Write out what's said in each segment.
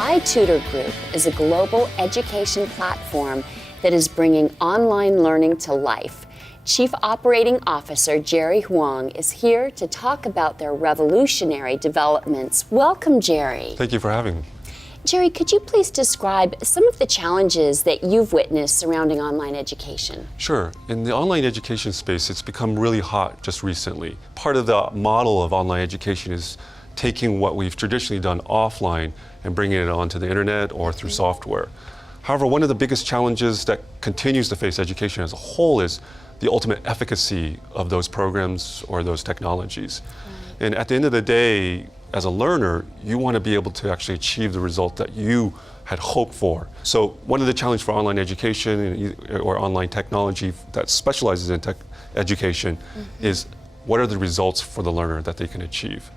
iTutor Group is a global education platform that is bringing online learning to life. Chief Operating Officer Jerry Huang is here to talk about their revolutionary developments. Welcome, Jerry. Thank you for having me. Jerry, could you please describe some of the challenges that you've witnessed surrounding online education? Sure. In the online education space, it's become really hot just recently. Part of the model of online education is taking what we've traditionally done offline and bringing it onto the internet or through software. However, one of the biggest challenges that continues to face education as a whole is the ultimate efficacy of those programs or those technologies. And at the end of the day, as a learner, you want to be able to actually achieve the result that you had hoped for. So one of the challenges for online education or online technology that specializes in tech education is what are the results for the learner that they can achieve?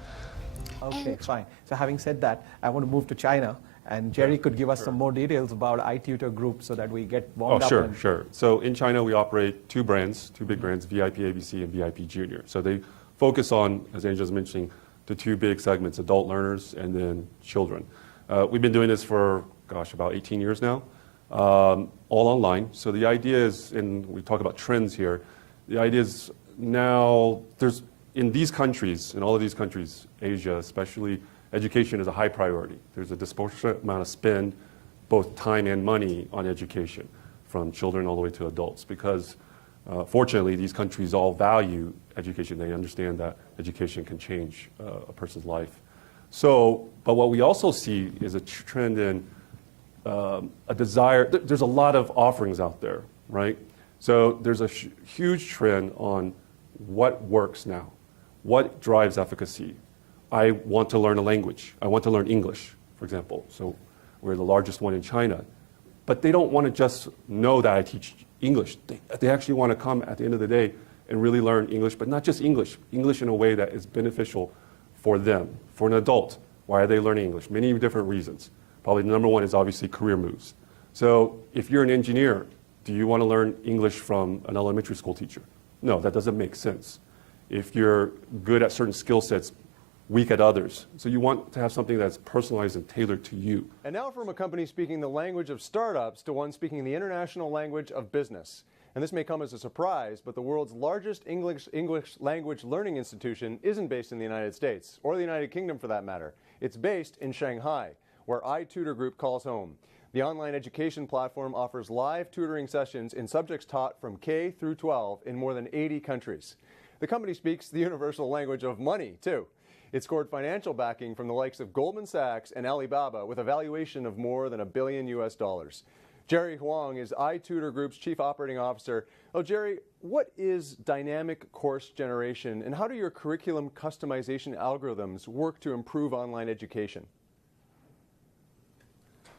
Okay, fine. So having said that, I want to move to China, and Jerry could give us some more details about iTutor Group so that we get warmed up. Sure. So in China, we operate two big brands, VIP ABC and VIP Junior. So they focus on, as Angel was mentioning, the two big segments, adult learners and then children. We've been doing this for, about 18 years now, all online. So the idea is, and we talk about trends here, the idea is now in these countries, in all of these countries, Asia especially, education is a high priority. There's a disproportionate amount of spend, both time and money, on education, from children all the way to adults, because fortunately, these countries all value education. They understand that education can change a person's life. But what we also see is a trend in a desire. There's a lot of offerings out there, right? So there's a huge trend on what works now, what drives efficacy. I want to learn a language. I want to learn English, for example. So we're the largest one in China. But they don't want to just know that I teach English. They actually want to come at the end of the day and really learn English, but not just English in a way that is beneficial for them, for an adult. Why are they learning English? Many different reasons. Probably the number one is obviously career moves. So if you're an engineer, do you want to learn English from an elementary school teacher? No, that doesn't make sense. If you're good at certain skill sets, weak at others. So you want to have something that's personalized and tailored to you. And now from a company speaking the language of startups to one speaking the international language of business. And this may come as a surprise, but the world's largest English language learning institution isn't based in the United States, or the United Kingdom for that matter. It's based in Shanghai, where iTutor Group calls home. The online education platform offers live tutoring sessions in subjects taught from K through 12 in more than 80 countries. The company speaks the universal language of money, too. It scored financial backing from the likes of Goldman Sachs and Alibaba with a valuation of more than $1 billion. Jerry Huang is iTutor Group's Chief Operating Officer. Oh, Jerry, what is dynamic course generation, and how do your curriculum customization algorithms work to improve online education?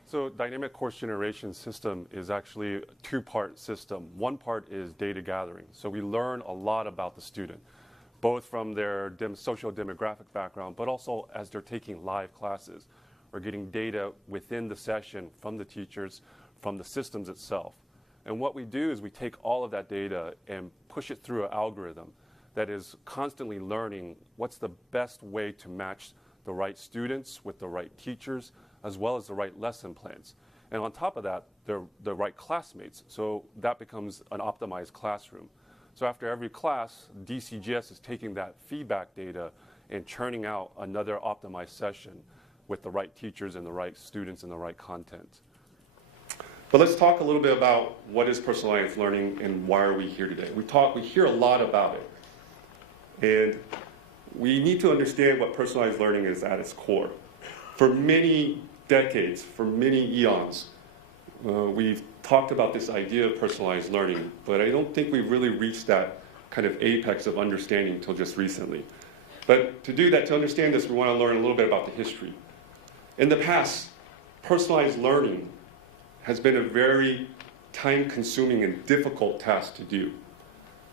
So dynamic course generation system is actually a two-part system. One part is data gathering. So we learn a lot about the student, both from their social demographic background, but also as they're taking live classes. We're getting data within the session from the teachers, from the systems itself. And what we do is we take all of that data and push it through an algorithm that is constantly learning what's the best way to match the right students with the right teachers, as well as the right lesson plans. And on top of that, the right classmates. So that becomes an optimized classroom. So after every class, DCGS is taking that feedback data and churning out another optimized session with the right teachers and the right students and the right content. But let's talk a little bit about what is personalized learning and why are we here today. We hear a lot about it. And we need to understand what personalized learning is at its core. For many decades, for many eons, we've talked about this idea of personalized learning, but I don't think we've really reached that kind of apex of understanding until just recently. But to do that, to understand this, we want to learn a little bit about the history. In the past, personalized learning has been a very time-consuming and difficult task to do.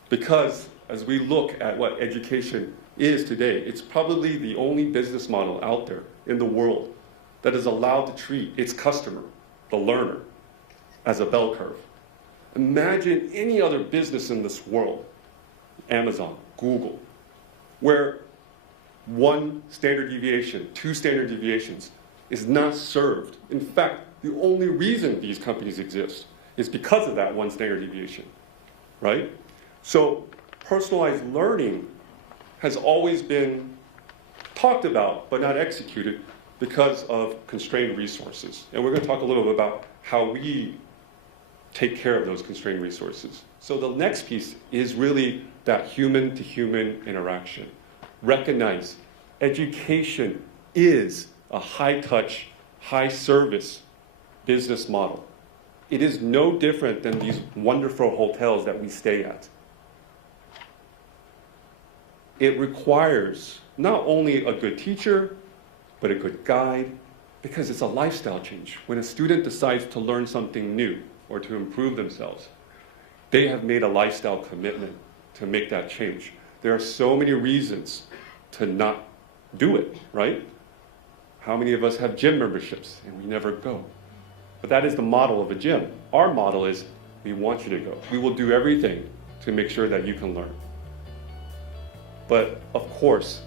Because as we look at what education is today, it's probably the only business model out there in the world that is allowed to treat its customer, the learner, as a bell curve. Imagine any other business in this world, Amazon, Google, where one standard deviation, two standard deviations is not served. In fact, the only reason these companies exist is because of that one standard deviation, right? So personalized learning has always been talked about but not executed because of constrained resources. And we're going to talk a little bit about how we take care of those constrained resources. So the next piece is really that human-to-human interaction. Recognize education is a high-touch, high-service business model. It is no different than these wonderful hotels that we stay at. It requires not only a good teacher, but a good guide, because it's a lifestyle change. When a student decides to learn something new or to improve themselves, they have made a lifestyle commitment to make that change. There are so many reasons to not do it, right? How many of us have gym memberships and we never go? But that is the model of a gym. Our model is, we want you to go. We will do everything to make sure that you can learn. But of course,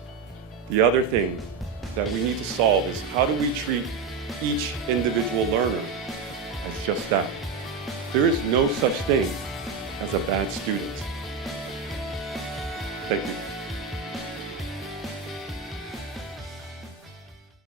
the other thing that we need to solve is how do we treat each individual learner as just that? There is no such thing as a bad student. Thank you.